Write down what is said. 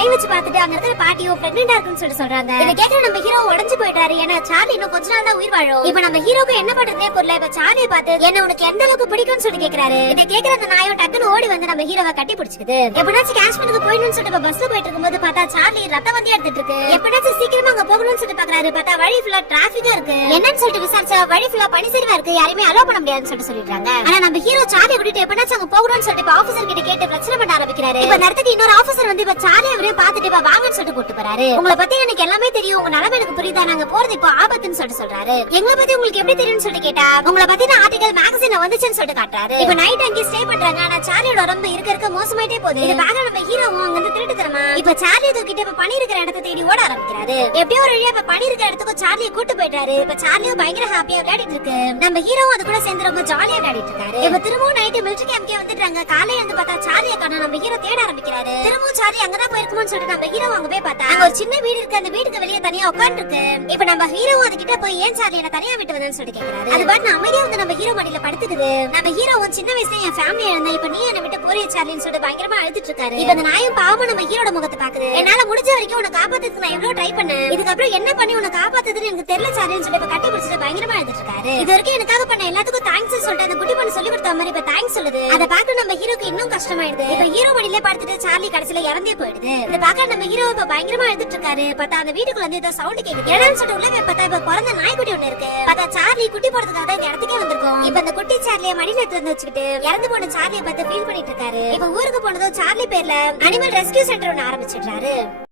கை வச்சு பார்த்துட்டு அங்க இருக்கிற பாட்டியோ பிரெக்னெண்டா இருக்குன்னு சொல்றாங்க. இத கேக்குற நம்ம ஹீரோ உடைஞ்சு போயிட்டாரு. ஏன்னா சார்லி இன்னும் கொஞ்ச நாள் தான் உயிர் வாழும். இப்ப நம்ம ஹீரோக்கு என்ன பண்றதே புரியல. இப்ப சார்லியை பார்த்து என்ன உனக்கு எந்த அளவுக்கு பிடிக்கும்னு சொல்லி கேக்குறாரு. இத கேக்குற அந்த நாயும் டக்குன்னு ஓடி வந்து நம்ம ஹீரோவை கட்டி பிடிச்சிக்குது. எப்படாச்சும் காஷ்மீருக்கு போயிடணும்னு சொல்லிட்டு பஸ்ல போயிட்டு இருக்கும்போது பார்த்தா சார்லி ரத்த வண்டி எடுத்துட்டு இருக்கு. எப்படாச்சும் சீக்கிரமா அங்க போகணும்னு சொல்லிட்டு பாக்குறாரு. பார்த்தா வழி ஃபுல்லா டிராபிக்கா இருக்கு. என்னன்னு சொல்லிட்டு விசாரிச்சா வழி ஃபுல்லா பனிசரிவா இருக்கு. யாரையுமே அலோ பண்ண முடியாதுன்னு சொல்லிட்டாங்க. ஆனா நம்ம ஹீரோ சார்லியை கூட்டிட்டு எப்படாச்சும் அங்க போகணும்னு சொல்லிட்டு ஆபீசர் கிட்ட கேட்டு பிரச்சனை பண்ண ஆரம்பிக்கிறாரு. இப்ப நேரத்துக்கு இன்னொரு ஆபீசர் வந்து இப்ப சார்லியை அவரே பாத்துட்டு இப்ப வாங்கன்னு சொல்லிட்டு கூட்டு போறாரு. உங்களை பத்தி எனக்கு எல்லாமே தெரியும். உங்க நிலைமை எனக்கு புரியுதா? நாங்க போறது இப்போ ஆபத்துன்னு சொல்றாரு. எங்களை பத்தி உங்களுக்கு எப்படி தெரியும்னு சொல்லிட்டு கேட்டா உங்களை பத்தி நான் ஆர்டிகல் மேகசின்ல வந்துச்சுன்னு சொல்லிட்டு காட்டுறாரு. இப்ப நைட் அங்கே ஸ்டே பண்றாங்க. ஆனா சார்லியோட ரொம்ப இருக்க மோசமாயிட்டே போகுது. இது பாக்க நம்ம ஹீரோவும் அங்க இருந்து திருட்டு தரமா இப்ப சார்லியை தூக்கிட்டு இப்ப பனி இருக்கிற இடத்தை தேடி ஓட ஆரம்பிக்கிறாரு. எப்படியோ ஒரு வழியா இப்ப பனி இருக்கிற இடத்துக்கு சார்லியை கூட்டு போயிட்டாரு. இப்ப சார்லியும் பயங்கர ஹாப்பியா விளையாடிட்டு இருக்கு. நம்ம ஹீரோவும் அது கூட சேர்ந்து ரொம்ப ஜாலியா விளையாடிட்டு இருக்காரு. இப்ப திரும்பவும் நைட் மிலிட்டரி கேம்ப்கே வந்துட்டாங்க. காலையில இருந்து பார்த்தா சார்லியை காணோம். நம்ம ஹீரோ தேட ஆரம்பிக்கிறாரு. திரும்பவும் சார்லி அங்கதான் போயிருக்குமோன்னு சொல்லிட்டு நம்ம ஹீரோ அங்க போய் பார்த்தா அங்க ஒரு சின்ன வீடு இருக்கு. அந்த வீட்டுக்கு வெளியே தனியா உட்கார்ந்து இருக்கு. இப்ப நம்ம ஹீரோவும் அதுகிட்ட போய் ஏன் சார்லி என்ன தனியா விட்டு வந்தேன்னு சொல்லி கேக்குறாரு. அது பாட்டு அமைதியா வந்து நம்ம ஹீரோ மடியில படுத்துக்குது. நம்ம ஹீரோவும் சின்ன வயசுல என் ஃபேமிலி இழந்தா இப்ப நீ என்ன விட்டு போறிய சார்லின்னு சொல்லிட்டு பயங்கரமா அழுதுட்டு இருக்காரு. இப்ப அந்த நாயும் பாவமா நம்ம ஹீரோட முகத்தை பாக்குது. என்னால முடிஞ்ச வரைக்கும் உன்னை காப்பாத்துறதுக்கு நான் எவ்வளவு ட்ரை பண்ணேன். இதுக்கப்புறம் என்ன பண்ணி உன்னை காப்பாத்துறதுன்னு எனக்கு தெரியல சார்லின்னு சொல்லி இப்ப கட்டி பிடிச்சிட்டு பயங்கரமா அழுதுட்டு இருக்காரு. இது வரைக்கும் எனக்காக பண்ண எல்லாத்துக்கும் தேங்க்ஸ் சொல்லிட்டு அந்த குட்டி பொண்ணு சொல்லி கொடுத்த மாதிரி இப்ப தேங்க்ஸ் சொல்லுது. அதை பார்க்க நம்ம ஹீரோக்கு இன்னும் கஷ்டமாயிடுது. இப்ப ஹீரோ மடியில படுத்துட்டு சார்லி கடைசியில இறந்தே போயிடுது. இத பார்க்க நம்ம ஹீரோ இப்ப பயங்கரமா அழுதுட்டு இருக்காரு. பார்த்தா அந்த வீட்டுக்குள்ள இருந்து ஏதோ சவுண்ட் கேக்குது. என்னன்னு சொல்லிட்டு உள்ள பார்த்தா இப்ப பிறந்த நாய்க்குட்டி ஒண்ணு இருக்கு. பார்த்தா சார்லி குட்டி போடுறதுக்காக தான் இந்த இடத்துக்கே வந்திருக்கோம். இப்ப அந்த குட்டி சார்லியை மடியில எடுத்து வச்சுக்கிட்டு இறந்து போன சார்லியை பார்த்து ஃபீல் பண்ணிட்டு இருக்காரு. இப்ப ஊருக்கு போனதும் சார்லி பேர்ல அனிமல் ரெஸ்கியூ சென்டர் ஒண்ணு ஆரம்பிச்சிடுறாரு.